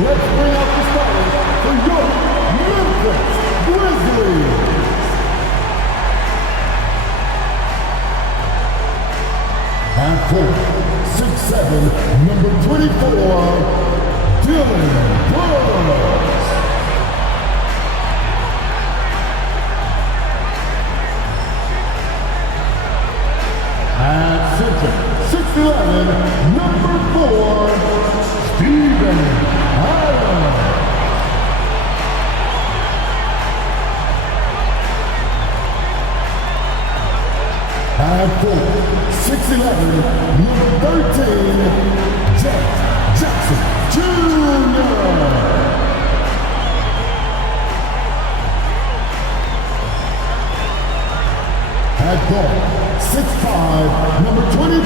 let's bring out the starters for your Memphis Grizzlies. At 4'6'7", number 24, Dylan Brooks. At center, 6'11", number 4, Steven Adams. At 6'11", number 13, Jack Jackson Jr. At guard, 6'5", number 22,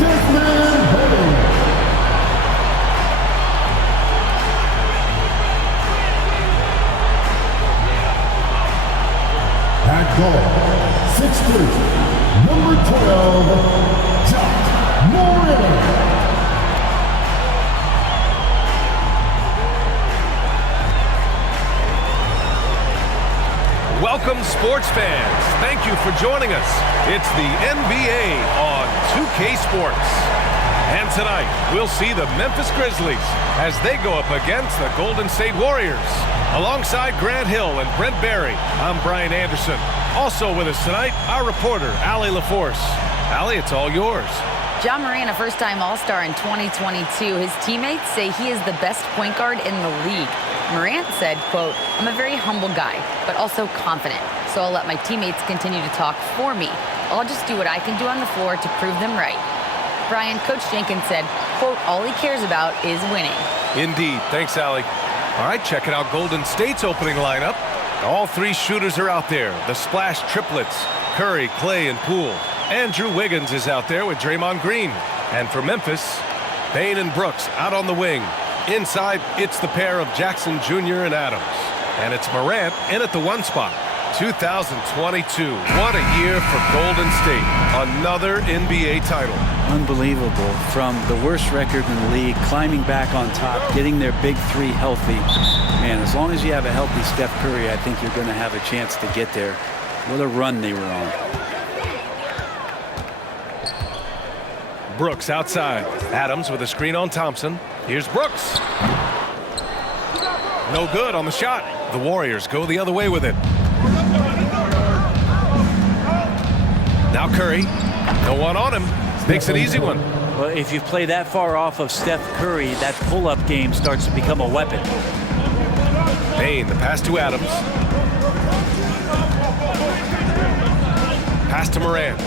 Desmond Bain. At guard, 6'3", number 12, Jack Moreno. Welcome, sports fans. Thank you for joining us. It's the NBA on 2K Sports. And tonight, we'll see the Memphis Grizzlies as they go up against the Golden State Warriors. Alongside Grant Hill and Brent Barry, I'm Brian Anderson. Also with us tonight, our reporter, Allie LaForce. Allie, it's all yours. Ja Morant, a first-time All-Star in 2022. His teammates say he is the best point guard in the league. Morant said, quote, "I'm a very humble guy, but also confident. So I'll let my teammates continue to talk for me. I'll just do what I can do on the floor to prove them right." Brian, Coach Jenkins said, quote, "All he cares about is winning." Indeed. Thanks, Allie. All right, checking out Golden State's opening lineup. All three shooters are out there. The Splash triplets, Curry, Clay, and Poole. Andrew Wiggins is out there with Draymond Green. And for Memphis, Bane and Brooks out on the wing. Inside, it's the pair of Jackson Jr. and Adams. And it's Morant in at the 1 spot. 2022. What a year for Golden State. Another NBA title. Unbelievable. From the worst record in the league, climbing back on top, getting their big three healthy. Man, as long as you have a healthy Steph Curry, I think you're going to have a chance to get there. What a run they were on. Brooks outside. Adams with a screen on Thompson. Here's Brooks. No good on the shot. The Warriors go the other way with it. Now Curry. No one on him. Makes an easy one. Well, if you play that far off of Steph Curry, that pull-up game starts to become a weapon. Bane, the pass to Adams. Pass to Morant.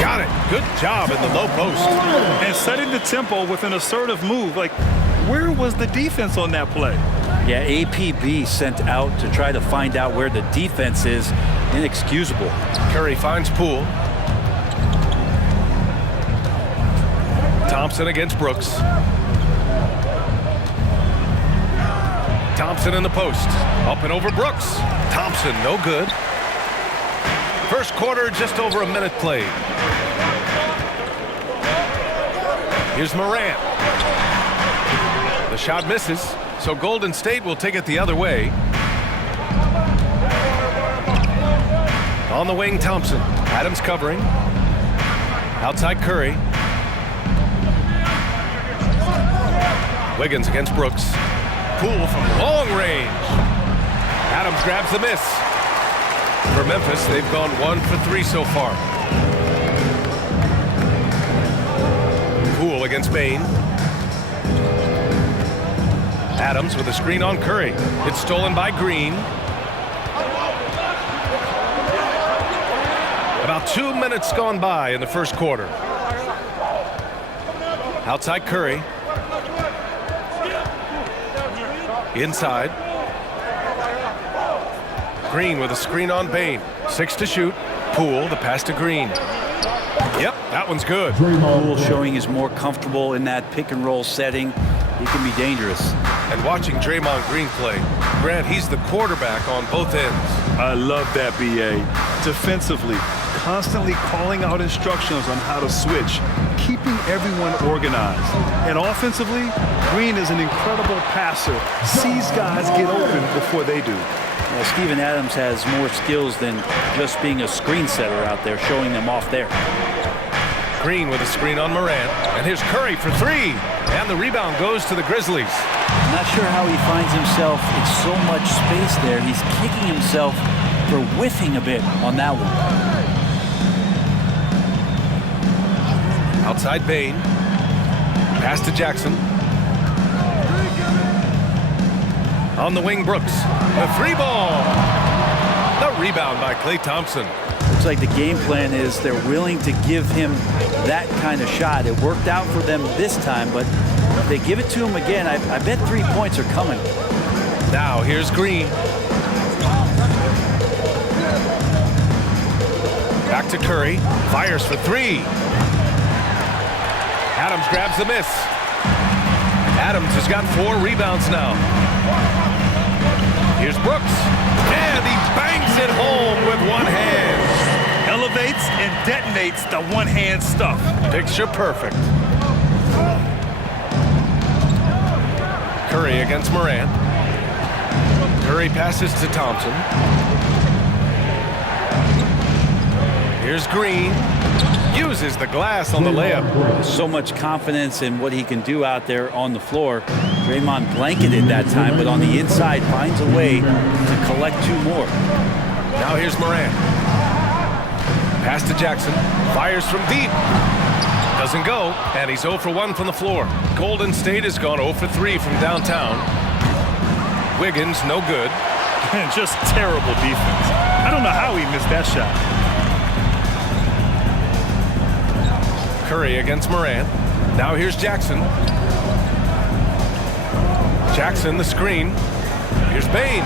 Got it. Good job in the low post. And setting the tempo with an assertive move. Like, where was the defense on that play? Yeah, APB sent out to try to find out where the defense is. Inexcusable. Curry finds Poole. Thompson against Brooks. Thompson in the post. Up and over Brooks. Thompson, no good. First quarter, just over a minute played. Here's Morant. The shot misses, so Golden State will take it the other way. On the wing, Thompson. Adams covering. Outside Curry. Wiggins against Brooks. Poole from long range. Adams grabs the miss. For Memphis, they've gone 1 for 3 so far. Poole against Bane. Adams with a screen on Curry. It's stolen by Green. About 2 minutes gone by in the first quarter. Outside Curry. Inside. Green with a screen on Bane. 6 to shoot. Poole, the pass to Green. Yep, that one's good. Poole showing is more comfortable in that pick and roll setting. He can be dangerous. And watching Draymond Green play, Grant, he's the quarterback on both ends. I love that, B.A. Defensively, constantly calling out instructions on how to switch, keeping everyone organized. And offensively, Green is an incredible passer, sees guys get open before they do. Well, Steven Adams has more skills than just being a screen setter out there, showing them off there. Green with a screen on Morant, and here's Curry for three, and the rebound goes to the Grizzlies. I'm not sure how he finds himself in so much space there. He's kicking himself for whiffing a bit on that one. Outside Bain, pass to Jackson. On the wing, Brooks, the three ball. The rebound by Klay Thompson. Looks like the game plan is they're willing to give him that kind of shot. It worked out for them this time, but if they give it to him again, I bet 3 points are coming. Now here's Green. Back to Curry, fires for three. Adams grabs the miss. Adams has got 4 rebounds now. Here's Brooks, and he bangs it home with one hand. Elevates and detonates the one-hand stuff. Picture perfect. Curry against Morant. Curry passes to Thompson. Here's Green. Uses the glass on the layup. So much confidence in what he can do out there on the floor. Draymond blanketed that time, but on the inside finds a way to collect 2 more. Now here's Morant. Pass to Jackson. Fires from deep. Doesn't go, and he's 0 for 1 from the floor. Golden State has gone 0 for 3 from downtown. Wiggins, no good. And just terrible defense. I don't know how he missed that shot. Curry against Morant. Now here's Jackson. Jackson, the screen. Here's Bain.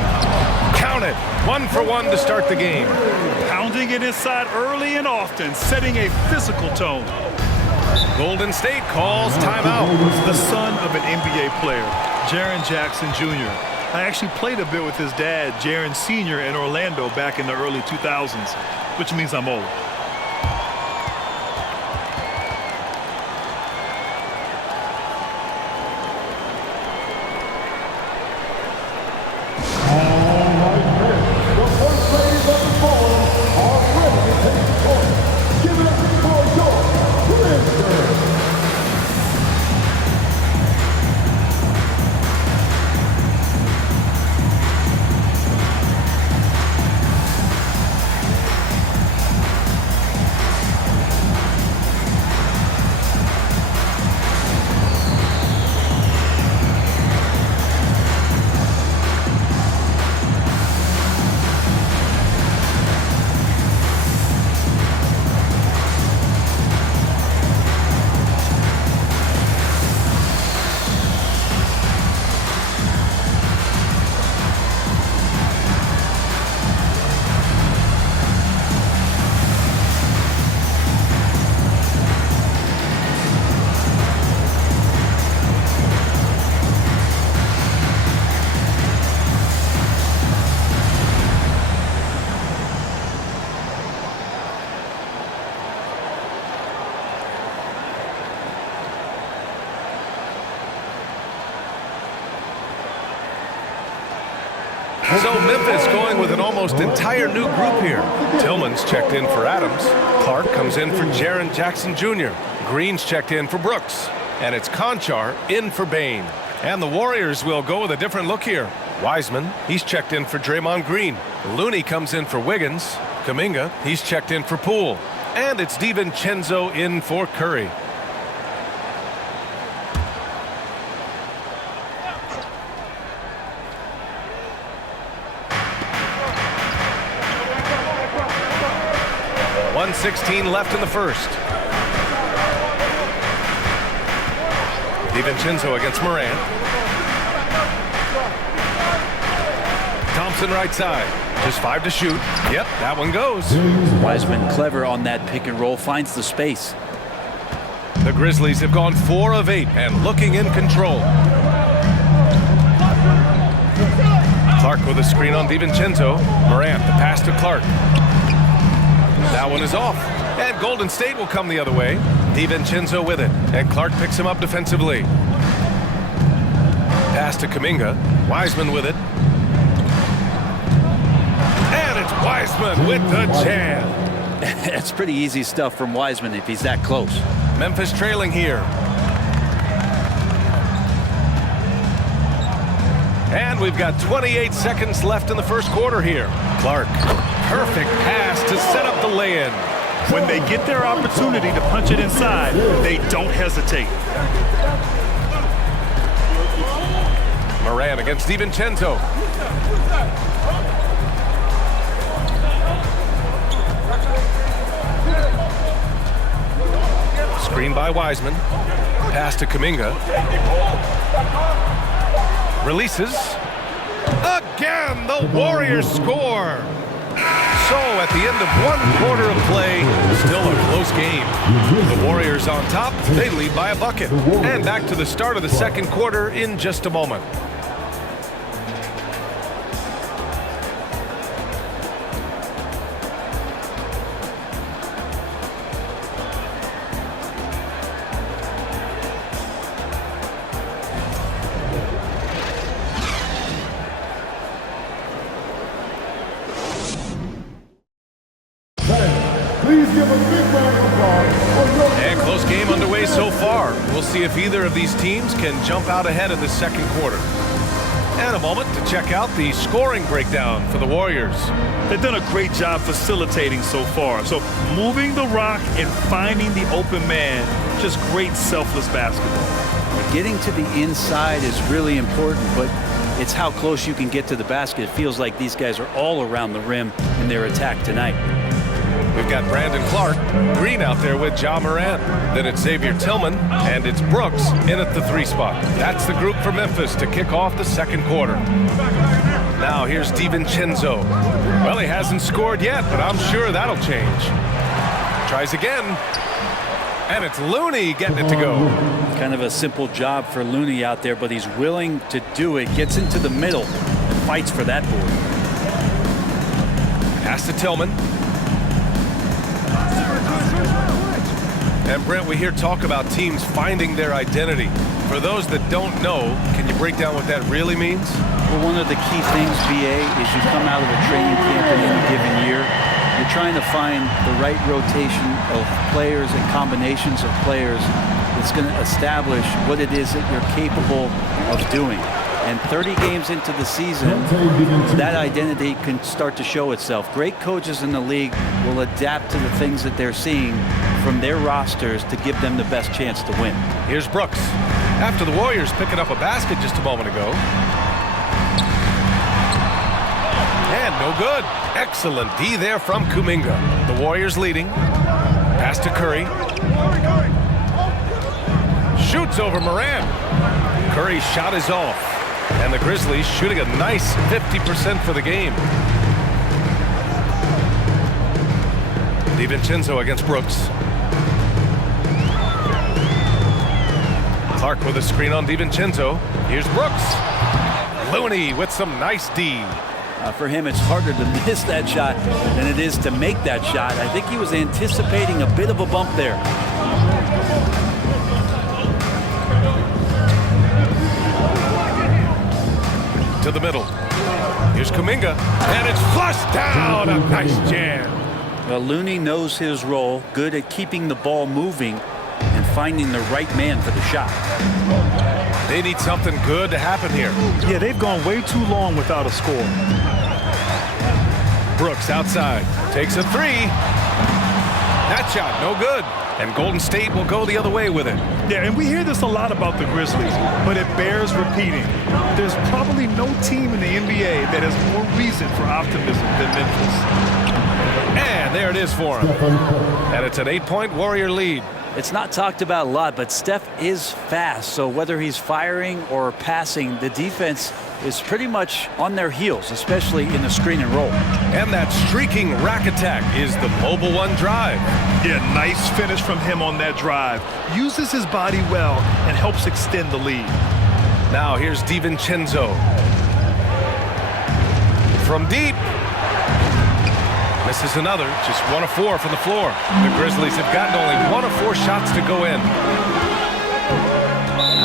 Count it. 1 for 1 to start the game. Pounding it inside early and often, setting a physical tone. Golden State calls timeout. The son of an NBA player, Jaren Jackson Jr. I actually played a bit with his dad, Jaren Sr. in Orlando back in the early 2000s, which means I'm old. So Memphis going with an almost entire new group here. Tillman's checked in for Adams. Clark comes in for Jaren Jackson Jr. Green's checked in for Brooks. And it's Conchar in for Bain. And the Warriors will go with a different look here. Wiseman, he's checked in for Draymond Green. Looney comes in for Wiggins. Kuminga, he's checked in for Poole. And it's DiVincenzo in for Curry. .116 left in the first. DiVincenzo against Morant. Thompson right side. Just 5 to shoot. Yep, that one goes. Wiseman clever on that pick and roll, finds the space. The Grizzlies have gone 4 of 8 and looking in control. Clark with a screen on DiVincenzo. Morant, the pass to Clark. That one is off. And Golden State will come the other way. DiVincenzo with it. And Clark picks him up defensively. Pass to Kuminga. Wiseman with it. And it's Wiseman with the jam. It's pretty easy stuff from Wiseman if he's that close. Memphis trailing here. And we've got 28 seconds left in the first quarter here. Clark, perfect pass to set up the lay-in. When they get their opportunity to punch it inside, they don't hesitate. Moran against DiVincenzo. Screen by Wiseman. Pass to Kuminga. Releases. Again, the Warriors score. So at the end of one quarter of play, still a close game. The Warriors on top, they lead by a bucket. And back to the start of the second quarter in just a moment. Please give a big round of applause for your... And close game underway so far. We'll see if either of these teams can jump out ahead of the second quarter. And a moment to check out the scoring breakdown for the Warriors. They've done a great job facilitating so far. So moving the rock and finding the open man, just great selfless basketball. Getting to the inside is really important, but it's how close you can get to the basket. It feels like these guys are all around the rim in their attack tonight. We've got Brandon Clark, Green out there with Ja Morant. Then it's Xavier Tillman, and it's Brooks in at the 3 spot. That's the group for Memphis to kick off the second quarter. Now here's DiVincenzo. Well, he hasn't scored yet, but I'm sure that'll change. Tries again. And it's Looney getting it to go. Kind of a simple job for Looney out there, but he's willing to do it. Gets into the middle and fights for that board. Pass to Tillman. And Brent, we hear talk about teams finding their identity. For those that don't know, can you break down what that really means? Well, one of the key things, VA, is you come out of a training camp in any given year. You're trying to find the right rotation of players and combinations of players that's going to establish what it is that you're capable of doing. And 30 games into the season, that identity can start to show itself. Great coaches in the league will adapt to the things that they're seeing from their rosters to give them the best chance to win. Here's Brooks. After the Warriors picking up a basket just a moment ago. And no good. Excellent D there from Kuminga. The Warriors leading. Pass to Curry. Shoots over Moran. Curry's shot is off. And the Grizzlies shooting a nice 50% for the game. DiVincenzo against Brooks. Clark with a screen on DiVincenzo. Here's Brooks. Looney with some nice D. For him, it's harder to miss that shot than it is to make that shot. I think he was anticipating a bit of a bump there. To the middle. Here's Kuminga. And it's flushed down. A nice jam. Well, Looney knows his role, good at keeping the ball moving and finding the right man for the shot. They need something good to happen here. Yeah, they've gone way too long without a score. Brooks outside. Takes a 3. That shot, no good. And Golden State will go the other way with it. Yeah, and we hear this a lot about the Grizzlies, but it bears repeating. There's probably no team in the NBA that has more reason for optimism than Memphis. And there it is for him. And it's an 8-point Warrior lead. It's not talked about a lot, but Steph is fast. So whether he's firing or passing, the defense is pretty much on their heels, especially in the screen and roll. And that streaking rack attack is the mobile one drive. Yeah, nice finish from him on that drive. Uses his body well and helps extend the lead. Now here's DiVincenzo. From deep. Misses another, just 1 of 4 from the floor. The Grizzlies have gotten only 1 of 4 shots to go in.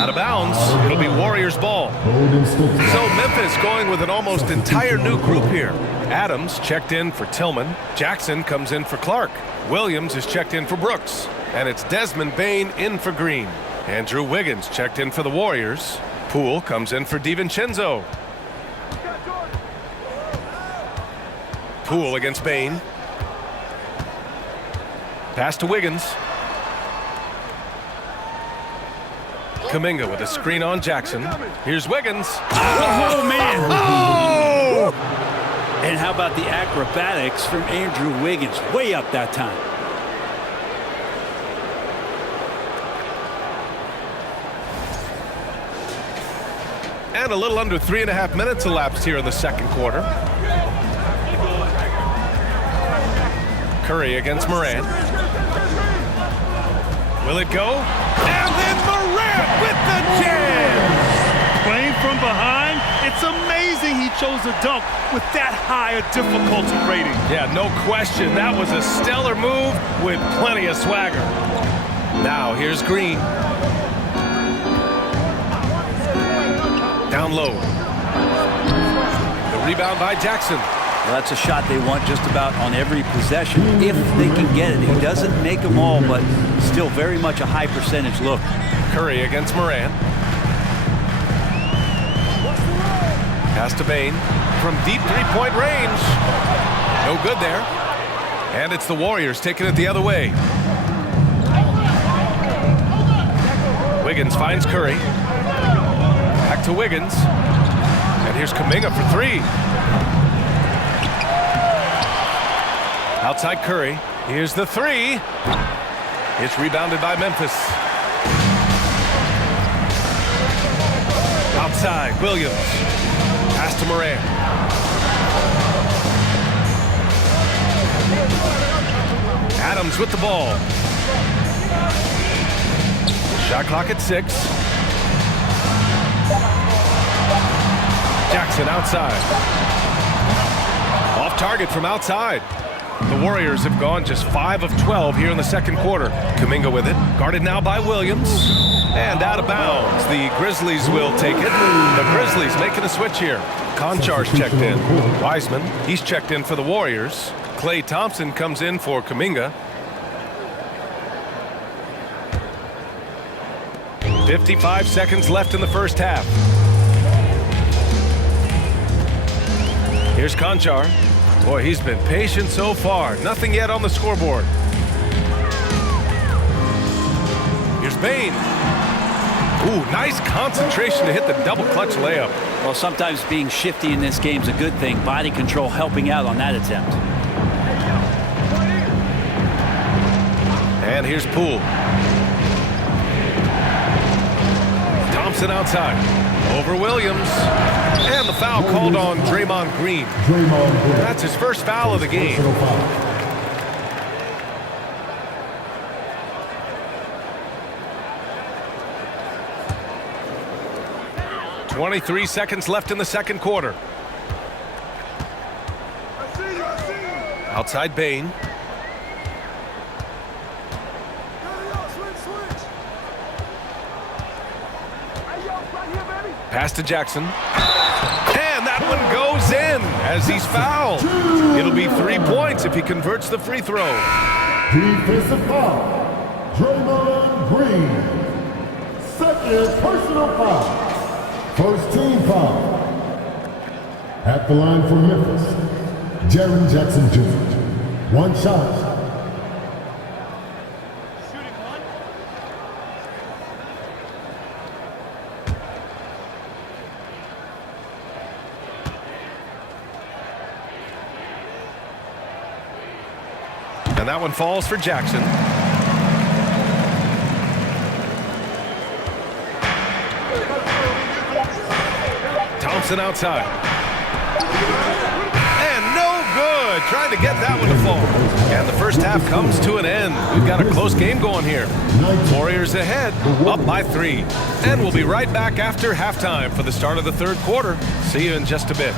Out of bounds, it'll be Warriors ball. So Memphis going with an almost entire new group here. Adams checked in for Tillman. Jackson comes in for Clark. Williams is checked in for Brooks. And it's Desmond Bane in for Green. Andrew Wiggins checked in for the Warriors. Poole comes in for DiVincenzo. Poole against Bane. Pass to Wiggins. Kuminga with a screen on Jackson. Here's Wiggins. Oh, man. Oh! And how about the acrobatics from Andrew Wiggins? Way up that time. And a little under 3.5 minutes elapsed here in the second quarter. Curry against Morant. Will it go? And then Morant with the jam! Playing from behind, it's amazing he chose a dunk with that high a difficulty rating. Yeah, no question. That was a stellar move with plenty of swagger. Now here's Green. Down low. The rebound by Jackson. Well, that's a shot they want just about on every possession if they can get it. He doesn't make them all, but still very much a high percentage look. Curry against Morant. Pass to Bane from deep three-point range. No good there. And it's the Warriors taking it the other way. Wiggins finds Curry. Back to Wiggins. And here's Kuminga for 3. Outside Curry. Here's the 3. It's rebounded by Memphis. Outside, Williams. Pass to Morant. Adams with the ball. Shot clock at 6. Jackson outside. Off target from outside. The Warriors have gone just 5 of 12 here in the second quarter. Kuminga with it. Guarded now by Williams. And out of bounds. The Grizzlies will take it. The Grizzlies making a switch here. Konchar's checked in. Wiseman, he's checked in for the Warriors. Klay Thompson comes in for Kuminga. 55 seconds left in the first half. Here's Konchar. Boy, he's been patient so far. Nothing yet on the scoreboard. Here's Bane. Ooh, nice concentration to hit the double clutch layup. Well, sometimes being shifty in this game is a good thing. Body control helping out on that attempt. And here's Poole. Thompson outside. Over Williams. And the foul called on Draymond Green. That's his first foul of the game. .23 seconds left in the second quarter. Outside Bane. Pass to Jackson. And that one goes in as he's fouled. It'll be 3 points if he converts the free throw. Defensive foul. Draymond Green. Second personal foul. First team foul. At the line for Memphis, Jaren Jackson Jr. 1 shot. And that one falls for Jackson. Thompson outside. And no good. Trying to get that one to fall. And the first half comes to an end. We've got a close game going here. Warriors ahead, up by 3. And we'll be right back after halftime for the start of the third quarter. See you in just a bit.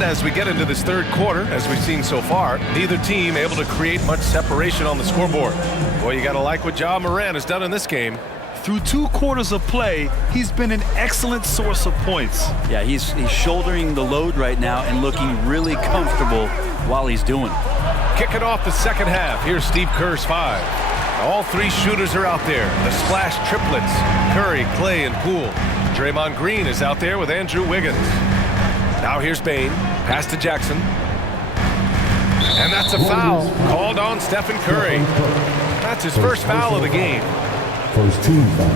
And as we get into this third quarter, as we've seen so far, neither team able to create much separation on the scoreboard. Boy, you got to like what Ja Morant has done in this game. Through 2 quarters of play, he's been an excellent source of points. Yeah, he's shouldering the load right now and looking really comfortable while he's doing it. Kicking off the second half, here's Steve Kerr's 5. All 3 shooters are out there. The splash triplets, Curry, Clay, and Poole. Draymond Green is out there with Andrew Wiggins. Now here's Bane, pass to Jackson. And that's a foul called on Stephen Curry. That's his first foul of the game. First team foul.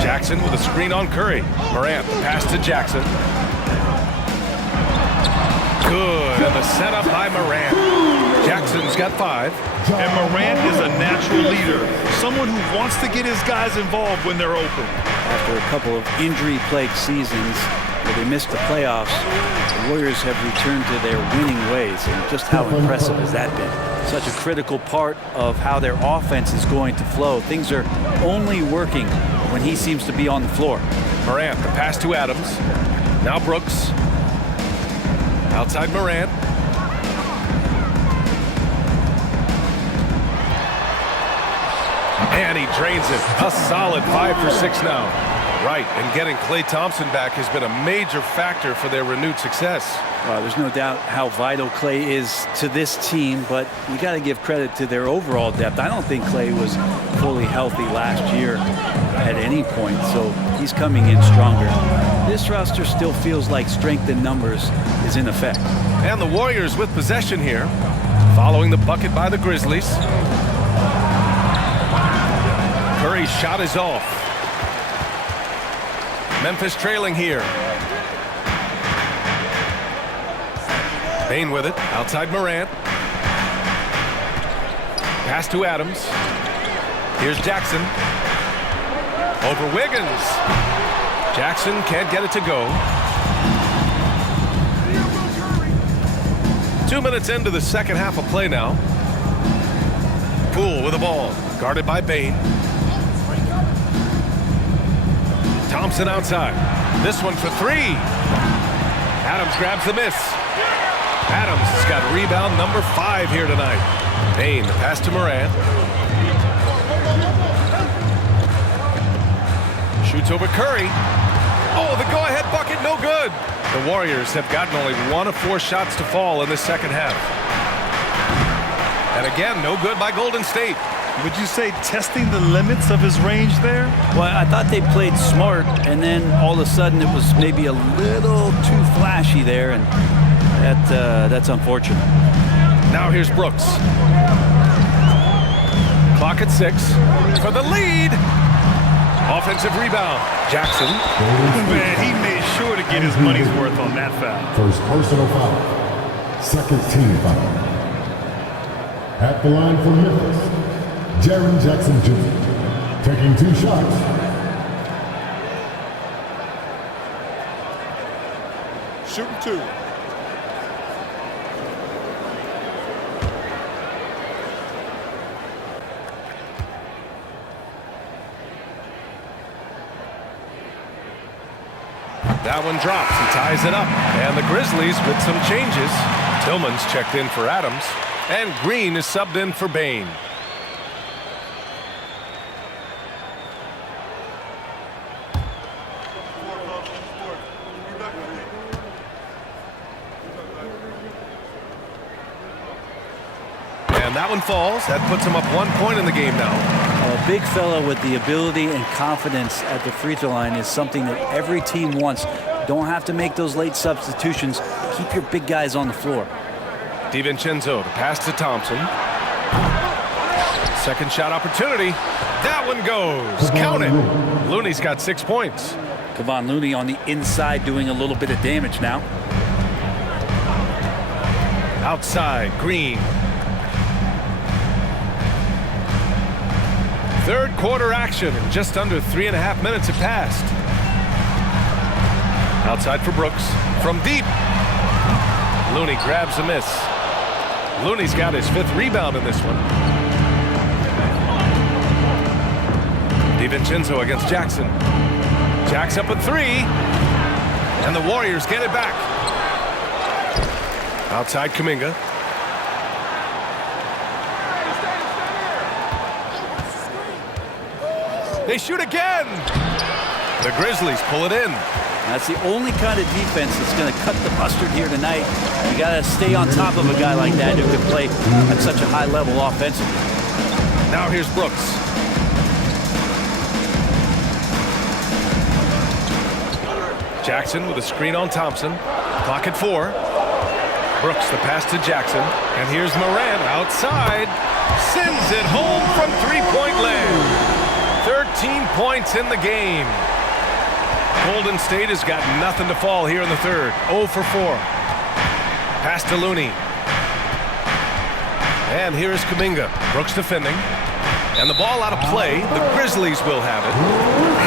Jackson with a screen on Curry. Morant, pass to Jackson. Good, and the setup by Morant. Jackson's got 5. And Morant is a natural leader, someone who wants to get his guys involved when they're open. After a couple of injury-plagued seasons where they missed the playoffs, the Warriors have returned to their winning ways, and just how impressive has that been? Such a critical part of how their offense is going to flow. Things are only working when he seems to be on the floor. Morant, the pass to Adams. Now Brooks. Outside Morant. And he drains it. A solid 5 for 6 now. Right, and getting Klay Thompson back has been a major factor for their renewed success. There's no doubt how vital Klay is to this team, but you got to give credit to their overall depth. I don't think Klay was fully healthy last year at any point, so he's coming in stronger. This roster still feels like strength in numbers is in effect. And the Warriors with possession here, following the bucket by the Grizzlies. Curry's shot is off. Memphis trailing here. Bane with it, outside Morant. Pass to Adams. Here's Jackson. Over Wiggins. Jackson can't get it to go. 2 minutes into the second half of play now. Poole with the ball, guarded by Bane. Thompson outside. This one for 3. Adams grabs the miss. Adams has got rebound number 5 here tonight. Bane, the pass to Morant. Shoots over Curry. Oh, the go-ahead bucket, no good. The Warriors have gotten only 1 of 4 shots to fall in the second half. And again, no good by Golden State. Would you say testing the limits of his range there? Well, I thought they played smart, and then all of a sudden it was maybe a little too flashy there, and that's unfortunate. Now here's Brooks. Clock at 6 for the lead. Offensive rebound. Jackson. Man, he made sure to get his money's worth on that foul. First personal foul. Second team foul. At the line for Memphis, Jaren Jackson Jr. taking 2 shots. Shooting 2. That one drops. He ties it up. And the Grizzlies with some changes. Tillman's checked in for Adams. And Green is subbed in for Bane. And that one falls. That puts him up 1 point in the game now. A big fella with the ability and confidence at the free throw line is something that every team wants. Don't have to make those late substitutions. Keep your big guys on the floor. DiVincenzo, the pass to Thompson. Second shot opportunity. That one goes. Count it. Looney's got 6 points. Kevon Looney on the inside doing a little bit of damage now. Outside, Green. Third quarter action, and just under 3.5 minutes have passed. Outside for Brooks. From deep. Looney grabs a miss. Looney's got his 5th rebound in this one. DiVincenzo against Jackson. Jack's up at 3. And the Warriors get it back. Outside Kuminga. They shoot again. The Grizzlies pull it in. That's the only kind of defense that's going to cut the mustard here tonight. You got to stay on top of a guy like that who can play at such a high level offensively. Now here's Brooks. Jackson with a screen on Thompson. Clock at 4. Brooks the pass to Jackson. And here's Morant outside. Sends it home from three-point land. 13 points in the game. Golden State has got nothing to fall here in the third. 0 for 4. Pass to Looney. And here is Kuminga. Brooks defending. And the ball out of play. The Grizzlies will have it.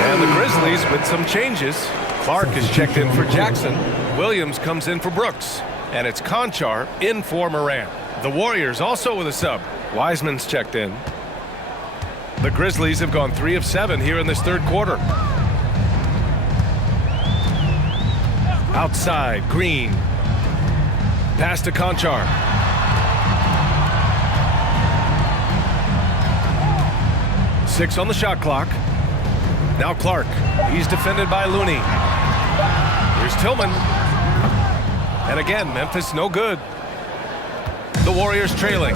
And the Grizzlies with some changes. Clark is checked in for Jackson. Williams comes in for Brooks. And it's Conchar in for Morant. The Warriors also with a sub. Wiseman's checked in. The Grizzlies have gone 3 of 7 here in this third quarter. Outside, Green. Pass to Conchar. Six on the shot clock. Now Clark. He's defended by Looney. Here's Tillman. And again, Memphis no good. The Warriors trailing.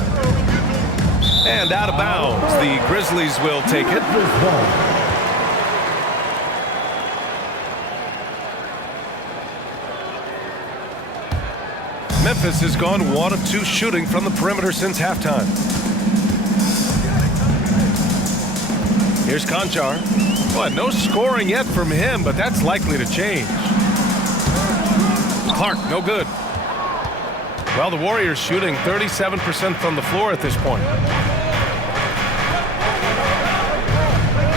And out of bounds. The Grizzlies will take it. Memphis has gone 1 of 2 shooting from the perimeter since halftime. Here's Conchar. Well, no scoring yet from him, but that's likely to change. Clark, no good. Well, the Warriors shooting 37% from the floor at this point.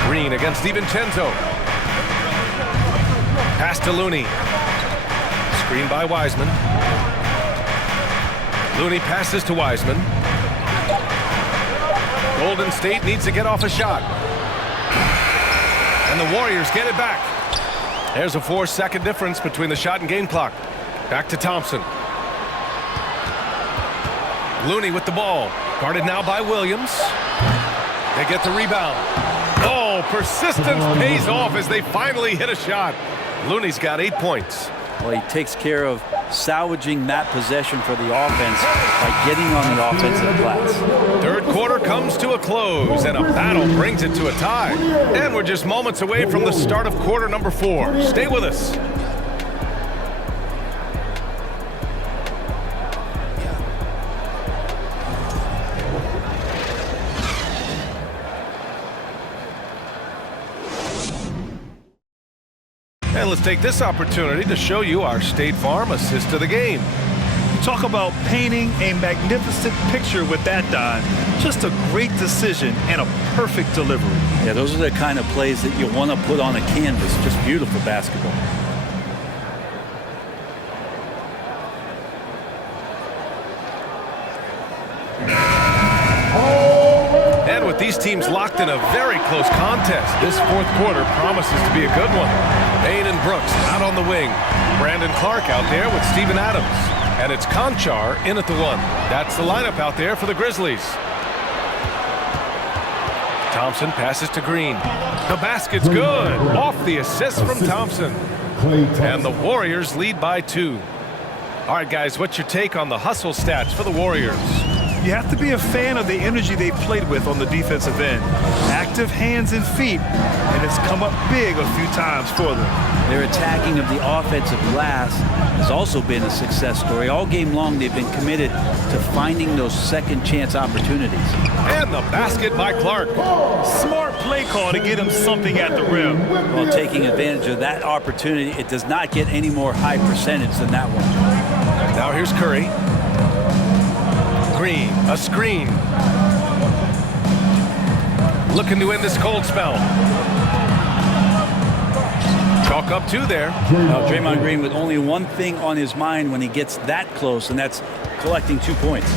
Green against DiVincenzo. Pass to Looney. Screen by Wiseman. Looney passes to Wiseman. Golden State needs to get off a shot. And the Warriors get it back. There's a 4-second difference between the shot and game clock. Back to Thompson. Looney with the ball. Guarded now by Williams. They get the rebound. Oh, persistence pays off as they finally hit a shot. Looney's got 8 points. Well, he takes care of salvaging that possession for the offense by getting on the offensive glass. Third quarter comes to a close, and a battle brings it to a tie. And we're just moments away from the start of quarter number 4. Stay with us. And let's take this opportunity to show you our State Farm assist of the game. Talk about painting a magnificent picture with that, Don. Just a great decision and a perfect delivery. Yeah, those are the kind of plays that you want to put on a canvas. Just beautiful basketball. And with these teams locked in a very close contest, this fourth quarter promises to be a good one. Payne and Brooks out on the wing. Brandon Clark out there with Steven Adams. And it's Conchar in at the 1. That's the lineup out there for the Grizzlies. Thompson passes to Green. The basket's good. Off the assist from Thompson. And the Warriors lead by 2. All right, guys, what's your take on the hustle stats for the Warriors? You have to be a fan of the energy they played with on the defensive end. Active hands and feet, and it's come up big a few times for them. Their attacking of the offensive glass has also been a success story. All game long, they've been committed to finding those second chance opportunities. And the basket by Clark. Smart play call to get him something at the rim. Well, taking advantage of that opportunity, it does not get any more high percentage than that one. Now here's Curry. Green, a screen. Looking to end this cold spell. Chalk up 2 there. Now, Draymond Green with only one thing on his mind when he gets that close, and that's collecting 2 points.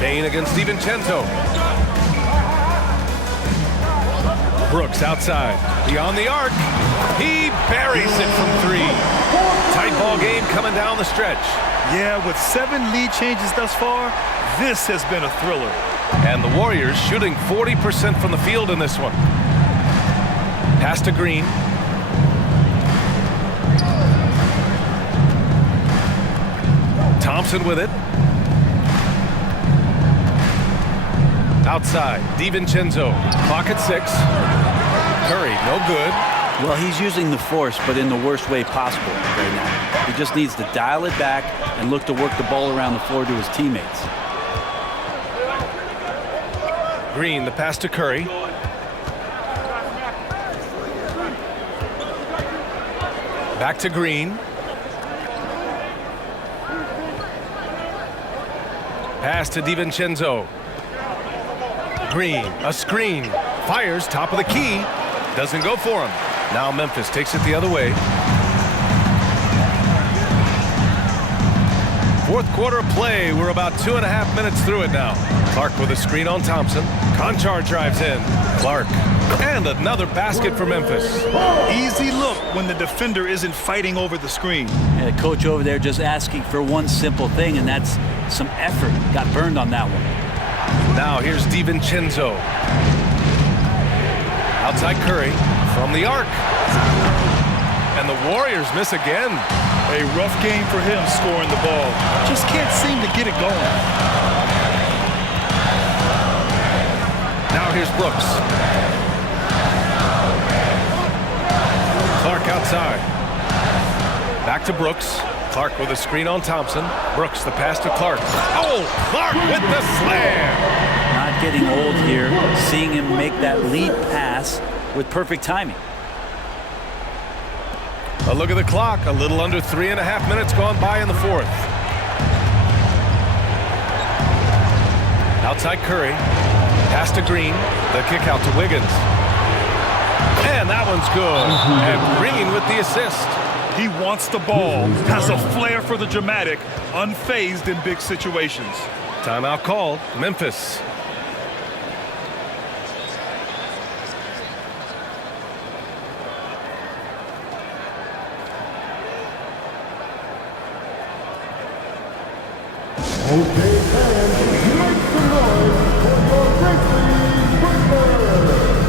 Payne against DiVincenzo. Brooks outside. Beyond the arc. He buries it from 3. Tight ball game coming down the stretch. Yeah, with 7 lead changes thus far, this has been a thriller. And the Warriors shooting 40% from the field in this one. Pass to Green. Thompson with it. Outside, DiVincenzo. Clock at 6. Curry, no good. Well, he's using the force, but in the worst way possible right now. He just needs to dial it back and look to work the ball around the floor to his teammates. Green, the pass to Curry. Back to Green. Pass to DiVincenzo. Green, a screen. Fires, top of the key. Doesn't go for him. Now Memphis takes it the other way. Fourth quarter of play. We're about 2.5 minutes through it now. Clark with a screen on Thompson. Conchar drives in. Clark. And another basket for Memphis. Easy look when the defender isn't fighting over the screen. And the coach over there just asking for one simple thing, and that's some effort. Got burned on that one. Now here's DiVincenzo. Outside Curry from the arc. And the Warriors miss again. A rough game for him scoring the ball. Just can't seem to get it going. Now here's Brooks. Clark outside. Back to Brooks. Clark with a screen on Thompson. Brooks, the pass to Clark. Oh, Clark with the slam. Not getting old here. Seeing him make that lead pass with perfect timing. A look at the clock. A little under 3.5 minutes gone by in the fourth. Outside Curry. Pass to Green. The kick out to Wiggins. And that one's good. And Green with the assist. He wants the ball, has a flair for the dramatic, unfazed in big situations. Timeout called. Memphis. Okay, fans, make some noise for your Grizzlies Whispers!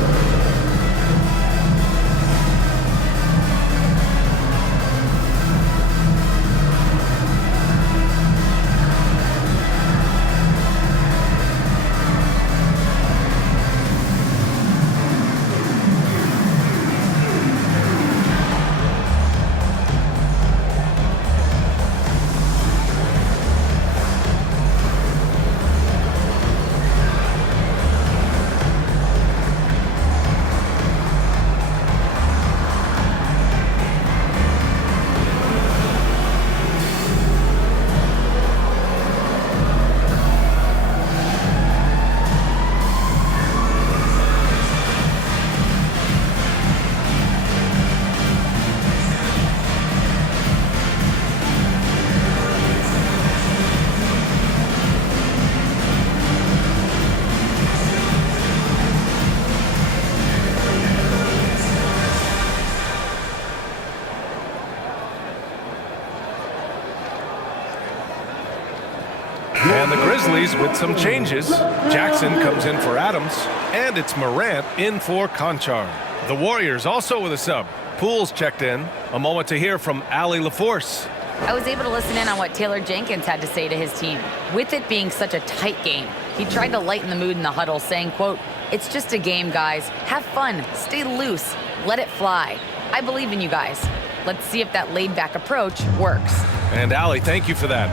And the Grizzlies with some changes. Jackson comes in for Adams, and it's Morant in for Conchar. The Warriors also with a sub. Poole's checked in. A moment to hear from Allie LaForce. I was able to listen in on what Taylor Jenkins had to say to his team. With it being such a tight game, he tried to lighten the mood in the huddle, saying, quote, "It's just a game, guys. Have fun. Stay loose. Let it fly. I believe in you guys. Let's see if that laid-back approach works." And Allie, thank you for that.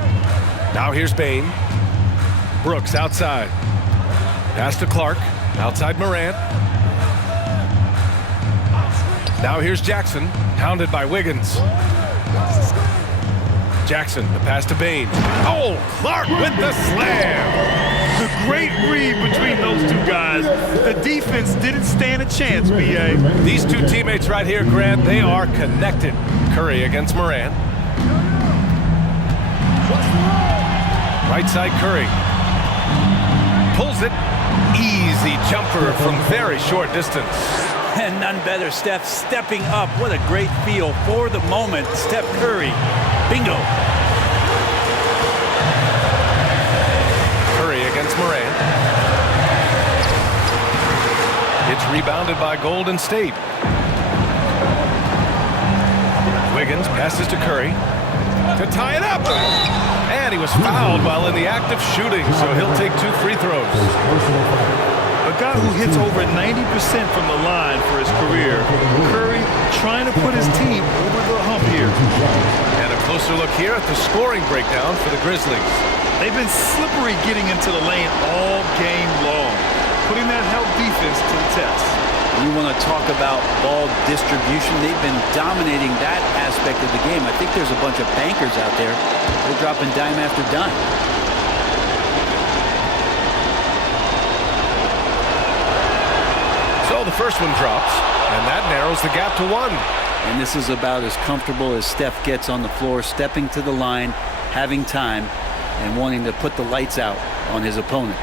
Now here's Bane. Brooks outside. Pass to Clark. Outside Morant. Now here's Jackson. Hounded by Wiggins. Jackson, the pass to Bane. Oh, Clark with the slam. The great read between those two guys. The defense didn't stand a chance, B.A. These two teammates right here, Grant, they are connected. Curry against Morant. Right side Curry. Pulls it. Easy jumper from very short distance. And none better, Steph stepping up. What a great feel for the moment. Steph Curry, bingo. Curry against Morant. It's rebounded by Golden State. Wiggins passes to Curry to tie it up. And he was fouled while in the act of shooting, so he'll take 2 free throws. A guy who hits over 90% from the line for his career. Curry trying to put his team over the hump here. And a closer look here at the scoring breakdown for the Grizzlies. They've been slippery getting into the lane all game long, putting that help defense to the test. You want to talk about ball distribution. They've been dominating that aspect of the game. I think there's a bunch of bankers out there. They're dropping dime after dime. So the first one drops, and that narrows the gap to 1. And this is about as comfortable as Steph gets on the floor, stepping to the line, having time, and wanting to put the lights out on his opponent.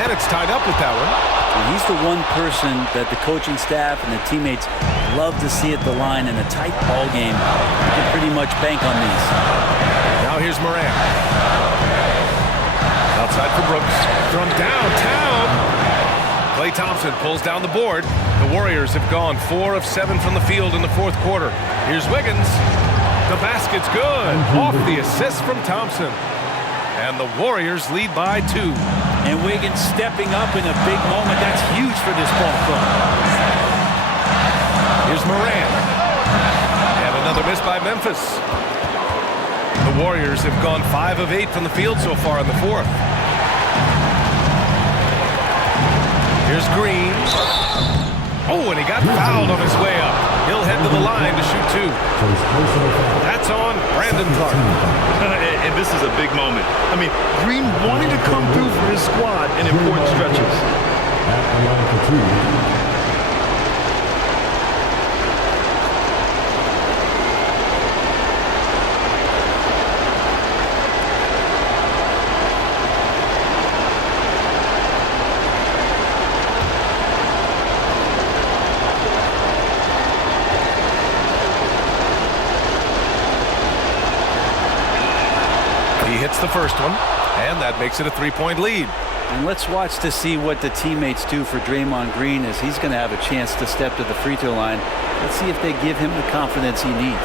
And it's tied up with that one. And he's the one person that the coaching staff and the teammates love to see at the line in a tight ball game. You can pretty much bank on these. Now here's Morant. Outside for Brooks. From downtown. Klay Thompson pulls down the board. The Warriors have gone 4 of 7 from the field in the 4th quarter. Here's Wiggins. The basket's good. Off the assist from Thompson. And the Warriors lead by 2. And Wiggins stepping up in a big moment. That's huge for this ball club. Here's Morant. And another miss by Memphis. The Warriors have gone 5 of 8 from the field so far in the 4th. Here's Green. Oh, and he got fouled on his way up. He'll head to the line to shoot 2. That's on Brandon Clark. And this is a big moment. I mean, Green wanting to come through for his squad in important stretches. At the line for 2. The first one, and that makes it a 3-point lead. And let's watch to see what the teammates do for Draymond Green, as he's going to have a chance to step to the free throw line. Let's see if they give him the confidence he needs.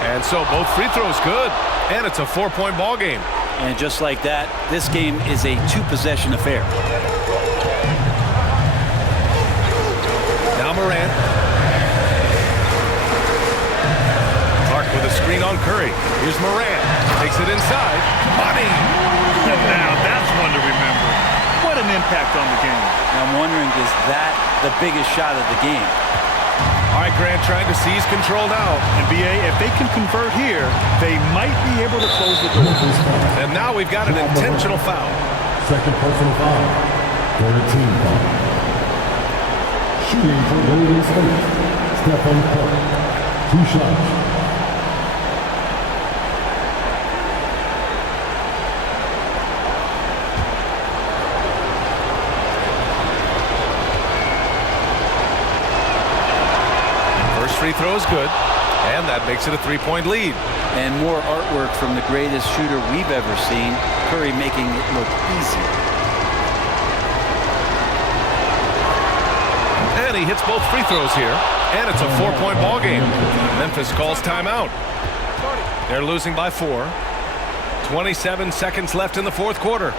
And so both free throws good. And it's a 4-point ball game. And just like that, this game is a 2-possession affair. Now Morant. Clark with a screen on Curry. Here's Morant. Takes it inside. Money! And now that's one to remember. What an impact on the game. I'm wondering, is that the biggest shot of the game? All right, Grant trying to seize control now. And BA, if they can convert here, they might be able to close the door. And now we've got an intentional foul. Second personal foul for the team foul. Shooting for Golden State. Steph on the court. 2 shots. Free throw is good, and that makes it a 3-point lead. And more artwork from the greatest shooter we've ever seen. Curry making it look easy. And he hits both free throws here, and it's a 4-point ball game. Memphis calls timeout. They're losing by 4. 27 seconds left in the 4th quarter.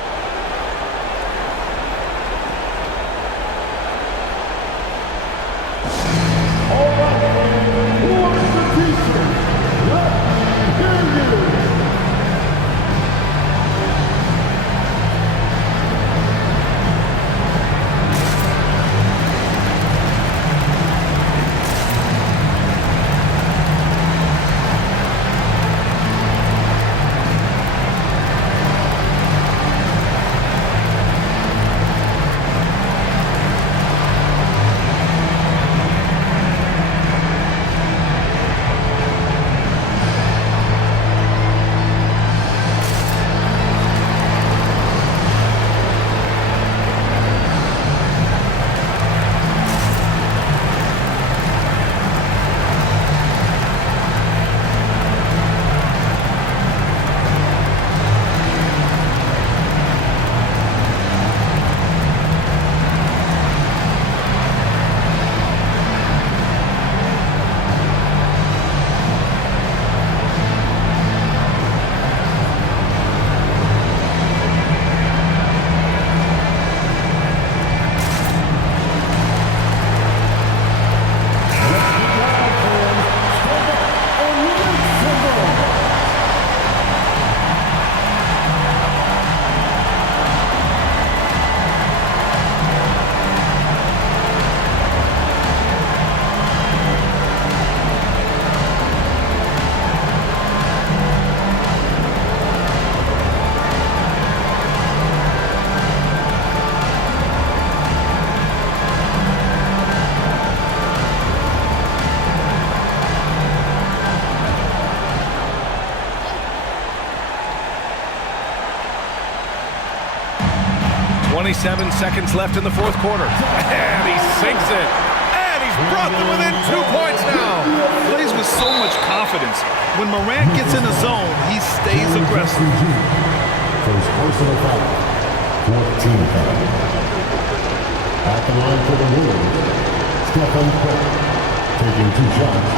27 seconds left in the fourth quarter. And he sinks it. And he's brought them within 2 points now. Plays with so much confidence. When Morant gets in the zone, he stays aggressive. First personal foul. 14 foul. At the line for the Warriors, Stephen Curry, taking 2 shots.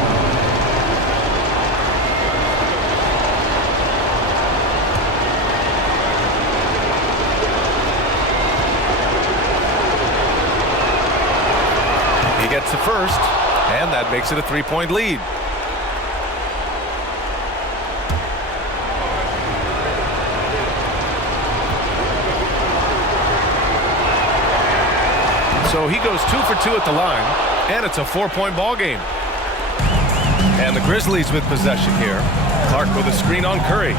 He gets the first, and that makes it a 3-point lead. So he goes 2 for 2 at the line, and it's a 4-point ball game. And the Grizzlies with possession here. Clark with a screen on Curry.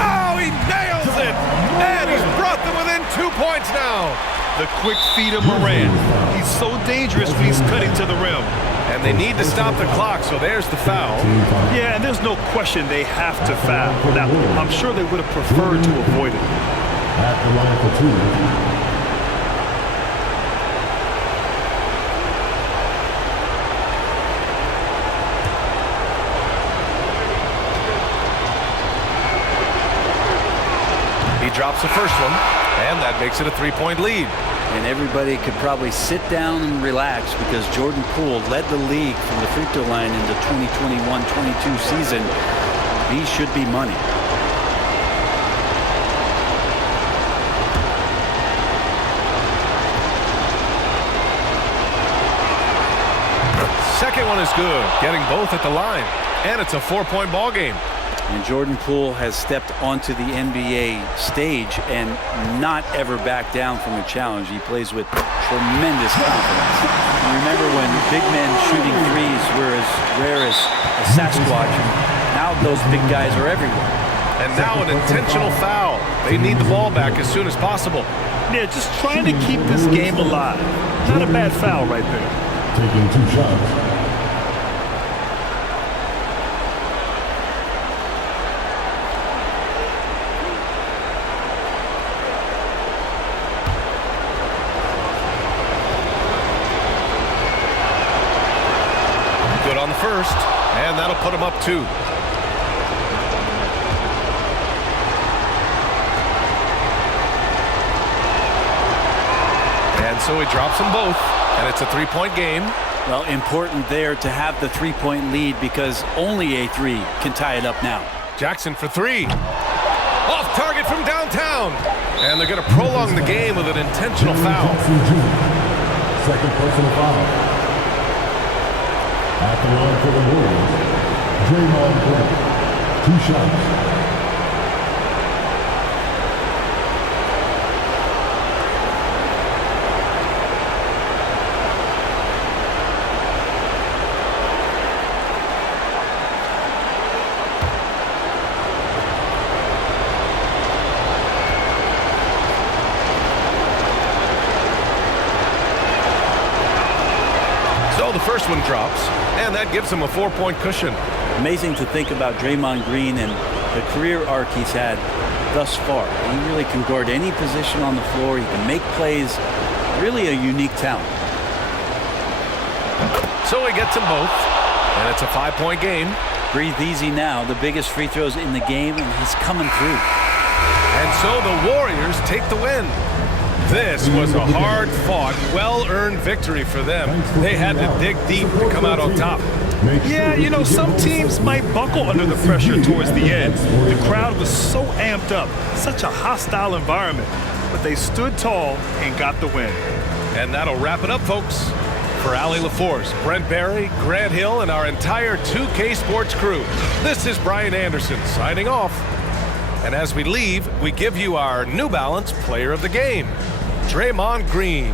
Oh, he nails it! And he's brought them within 2 points now. The quick feed of Morant. He's so dangerous when he's cutting to the rim. And they need to stop the clock, so there's the foul. Yeah, and there's no question they have to foul. Now, I'm sure they would have preferred to avoid it. At the line for 2. He drops the first one, and that makes it a 3-point lead. And everybody could probably sit down and relax because Jordan Poole led the league from the free throw line in the 2021-22 season. He should be money. Second one is good, getting both at the line. And it's a 4-point ball game. And Jordan Poole has stepped onto the NBA stage and not ever backed down from a challenge. He plays with tremendous confidence. You remember when big men shooting threes were as rare as a Sasquatch, and now those big guys are everywhere. And now an intentional foul. They need the ball back as soon as possible. Yeah, just trying to keep this game alive. Not a bad foul right there. Taking 2 shots. On the first, and that'll put him up 2. And so he drops them both, and it's a 3-point game. Well, important there to have the 3-point lead because only a 3 can tie it up now. Jackson for 3. Off target from downtown. And they're going to prolong the game with an intentional foul. Second personal foul. At the line for the Warriors, Draymond Green, 2 shots. So the first one drops, and that gives him a 4-point cushion. Amazing to think about Draymond Green and the career arc he's had thus far. He really can guard any position on the floor. He can make plays. Really a unique talent. So he gets them both, and it's a 5-point game. Breathe easy now. The biggest free throws in the game, and he's coming through. And so the Warriors take the win. This was a hard-fought, well-earned victory for them. They had to dig deep to come out on top. Yeah, you know, some teams might buckle under the pressure towards the end. The crowd was so amped up, such a hostile environment. But they stood tall and got the win. And that'll wrap it up, folks. For Allie LaForce, Brent Barry, Grant Hill, and our entire 2K Sports crew, this is Brian Anderson signing off. And as we leave, we give you our New Balance Player of the Game, Draymond Green.